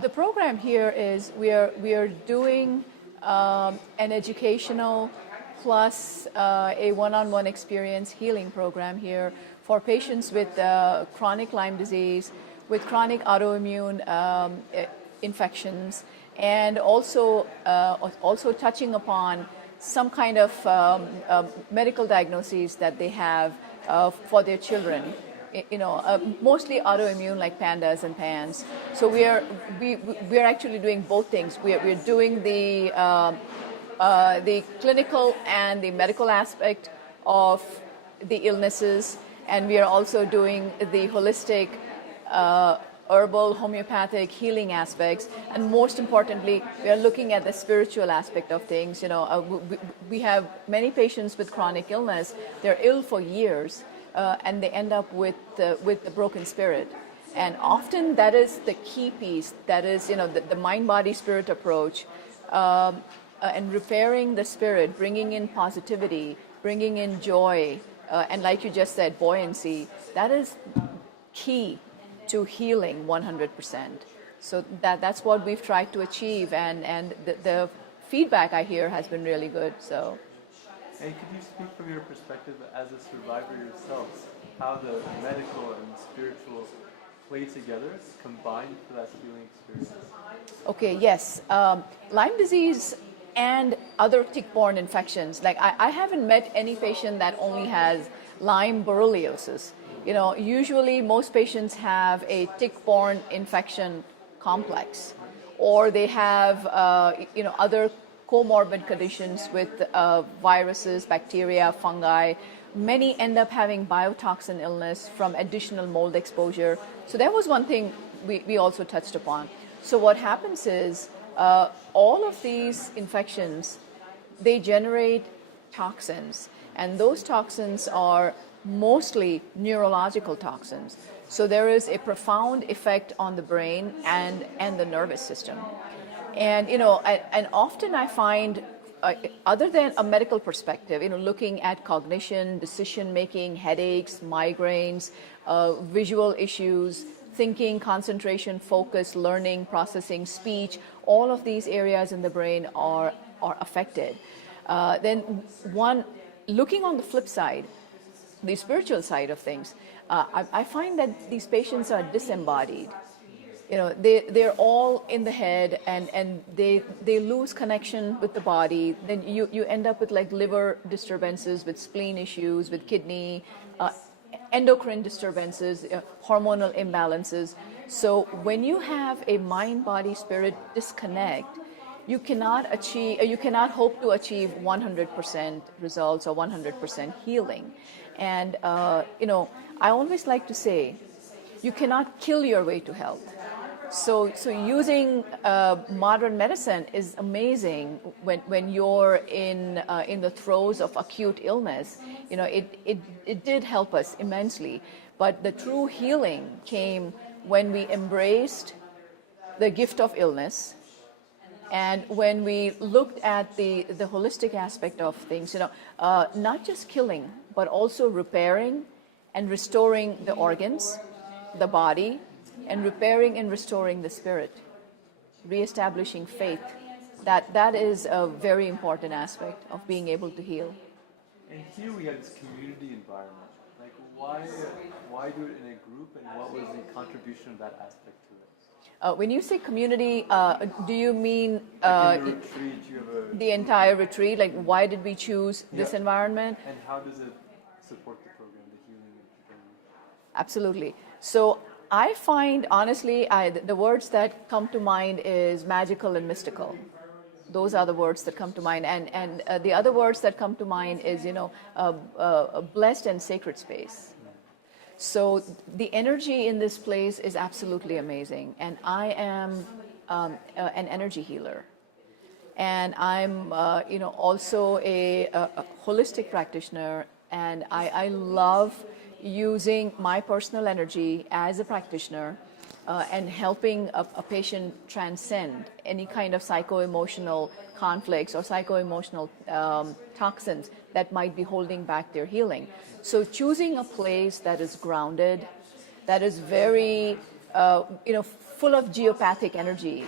The program here is we are doing an educational plus a one-on-one experience healing program here for patients with chronic Lyme disease, with chronic autoimmune infections, and also touching upon some kind of medical diagnoses that they have for their children. Mostly autoimmune, like pandas and pans. So we're actually doing both things. We're doing the clinical and the medical aspect of the illnesses, and we are also doing the holistic, herbal, homeopathic healing aspects, and most importantly, we are looking at the spiritual aspect of things. We have many patients with chronic illness. They're ill for years. And they end up with the broken spirit, and often that is the key piece. That is, the mind, body, spirit approach, and repairing the spirit, bringing in positivity, bringing in joy, and like you just said, buoyancy. That is key to healing 100%. So that's what we've tried to achieve, and the feedback I hear has been really good. So. And could you speak from your perspective as a survivor yourself, how the medical and spiritual play together, combined for that healing experience? Okay, yes. Lyme disease and other tick-borne infections. Like I haven't met any patient that only has Lyme borreliosis. Usually most patients have a tick-borne infection complex, or they have other comorbid conditions with viruses, bacteria, fungi. Many end up having biotoxin illness from additional mold exposure. So that was one thing we also touched upon. So what happens is all of these infections, they generate toxins, and those toxins are mostly neurological toxins. So there is a profound effect on the brain and the nervous system. And and often I find, other than a medical perspective, looking at cognition, decision making, headaches, migraines, visual issues, thinking, concentration, focus, learning, processing, speech, all of these areas in the brain are affected. Then looking on the flip side, the spiritual side of things, I find that these patients are disembodied. They're all in the head, and they lose connection with the body. Then you end up with like liver disturbances, with spleen issues, with kidney, endocrine disturbances, hormonal imbalances. So when you have a mind, body, spirit disconnect, you cannot hope to achieve 100% results or 100% healing. And I always like to say, you cannot kill your way to health. So using modern medicine is amazing when you're in the throes of acute illness. It did help us immensely, but the true healing came when we embraced the gift of illness, and when we looked at the holistic aspect of things. Not just killing, but also repairing and restoring the organs, the body, and repairing and restoring the spirit, reestablishing faith. That is a very important aspect of being able to heal. And here we have this community environment. Like, why do it in a group, and what was the contribution of that aspect to it? When you say community, do you mean like in the retreat, you have the entire retreat? Like, why did we choose this environment? And how does it support the program, the healing of the program? Absolutely. So I find, honestly, the words that come to mind is magical and mystical. Those are the words that come to mind. And the other words that come to mind is, a blessed and sacred space. So the energy in this place is absolutely amazing. And I am an energy healer. And I'm, also a holistic practitioner. And I love using my personal energy as a practitioner and helping a patient transcend any kind of psycho-emotional conflicts or psycho-emotional toxins that might be holding back their healing. So choosing a place that is grounded, that is very, full of geopathic energy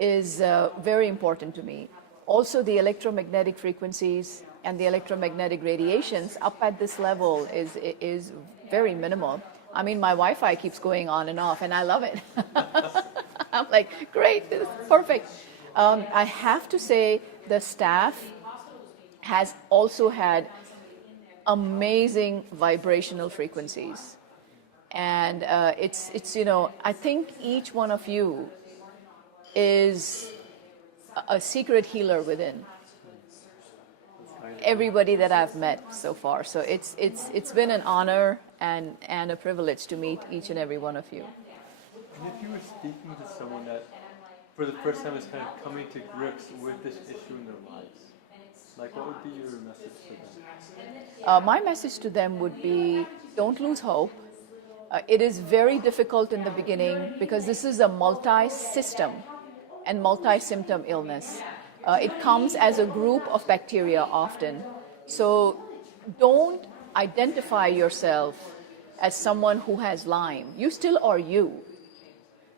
is very important to me. Also, the electromagnetic frequencies and the electromagnetic radiations up at this level is very minimal. I mean, my Wi-Fi keeps going on and off, and I love it. I'm like, great, this is perfect. I have to say the staff has also had amazing vibrational frequencies. And it's you know, I think each one of you is a secret healer within everybody that I've met so far. So it's been an honor and a privilege to meet each and every one of you. And if you were speaking to someone that for the first time is kind of coming to grips with this issue in their lives, like what would be your message to them? My message to them would be, don't lose hope. It is very difficult in the beginning because this is a multi-system and multi-symptom illness. It comes as a group of bacteria often. So don't identify yourself as someone who has Lyme. You still are you.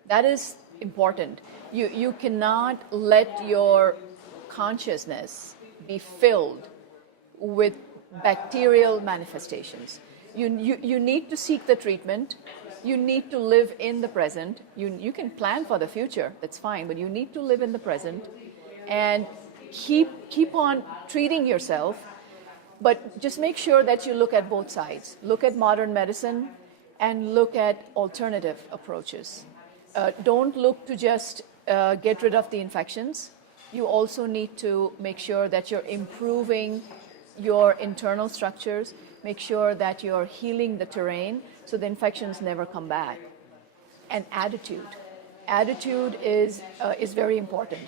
That is important. You cannot let your consciousness be filled with bacterial manifestations. You need to seek the treatment. You need to live in the present. You can plan for the future, that's fine, but you need to live in the present and keep on treating yourself. But just make sure that you look at both sides. Look at modern medicine and look at alternative approaches. Don't look to just get rid of the infections. You also need to make sure that you're improving your internal structures. Make sure that you're healing the terrain so the infections never come back. And attitude. Attitude is very important.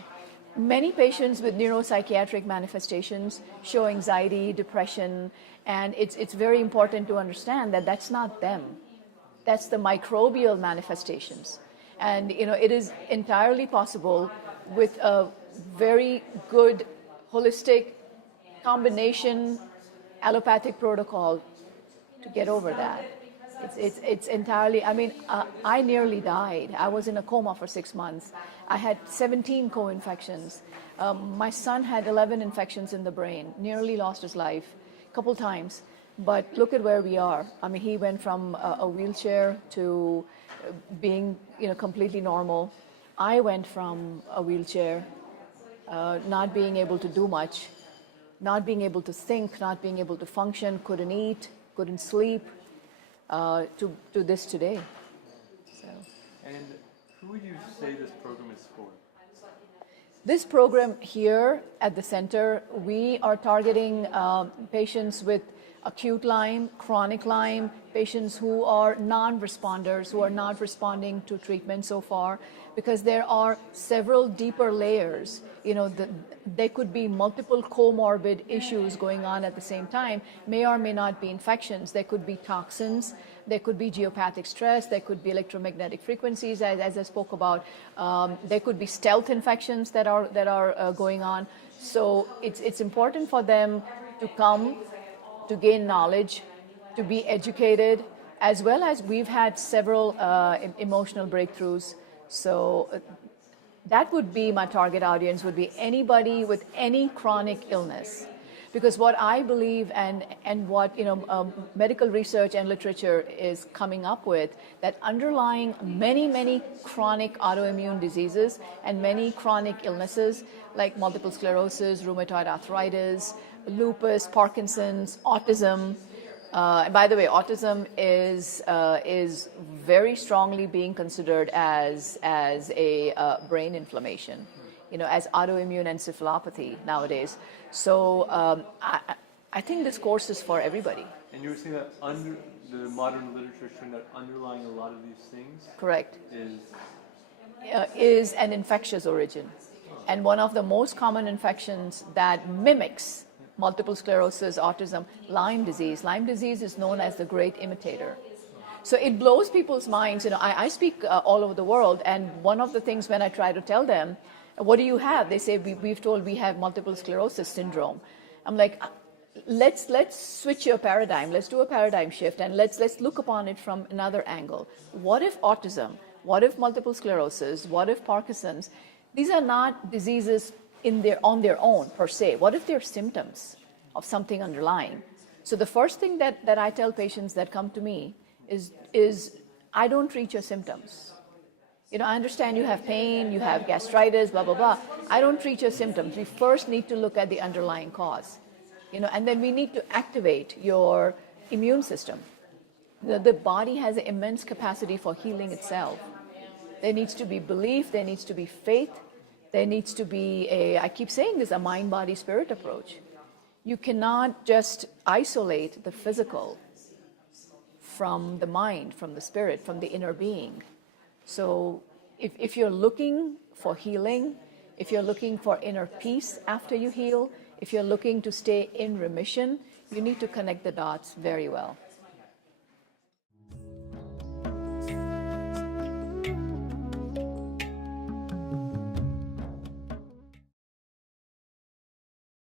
Many patients with neuropsychiatric manifestations show anxiety, depression, and it's very important to understand that that's not them. That's the microbial manifestations. And you know, it is entirely possible with a very good holistic combination allopathic protocol to get over that. It's entirely, I mean, I nearly died. I was in a coma for 6 months. I had 17 co-infections. My son had 11 infections in the brain, nearly lost his life a couple times. But look at where we are. I mean, he went from a wheelchair to being, you know, completely normal. I went from a wheelchair, not being able to do much, not being able to think, not being able to function, couldn't eat, couldn't sleep, to this today. So. And who would you say this program is for? This program here at the center, we are targeting patients with acute Lyme, chronic Lyme, patients who are non-responders, who are not responding to treatment so far, because there are several deeper layers. You know, there could be multiple comorbid issues going on at the same time, may or may not be infections. There could be toxins, there could be geopathic stress, there could be electromagnetic frequencies, as I spoke about. There could be stealth infections that are going on. So it's important for them to come, to gain knowledge, to be educated, as well as we've had several emotional breakthroughs. So that would be my target audience, would be anybody with any chronic illness. Because what I believe and what, you know, medical research and literature is coming up with, that underlying many chronic autoimmune diseases and many chronic illnesses like multiple sclerosis, rheumatoid arthritis, lupus, Parkinson's, autism. And by the way, autism is very strongly being considered as a brain inflammation, you know, as autoimmune encephalopathy nowadays. So I think this course is for everybody. And you were saying that under the modern literature showing that underlying a lot of these things, correct, is an infectious origin. And one of the most common infections that mimics multiple sclerosis, autism, Lyme disease. Lyme disease is known as the great imitator. So it blows people's minds. You know, I speak all over the world, and one of the things when I try to tell them, what do you have? They say, we've told we have multiple sclerosis syndrome. I'm like, let's switch your paradigm. Let's do a paradigm shift, and let's look upon it from another angle. What if autism What if multiple sclerosis? What if Parkinson's? These are not diseases on their own per se. What if they're symptoms of something underlying? So the first thing that I tell patients that come to me is I don't treat your symptoms. You know, I understand you have pain, you have gastritis, blah, blah, blah. I don't treat your symptoms. We first need to look at the underlying cause, you know, and then we need to activate your immune system. The body has an immense capacity for healing itself. There needs to be belief, there needs to be faith, there needs to be I keep saying this, a mind, body, spirit approach. You cannot just isolate the physical from the mind, from the spirit, from the inner being. So if you're looking for healing, if you're looking for inner peace after you heal, if you're looking to stay in remission, you need to connect the dots very well.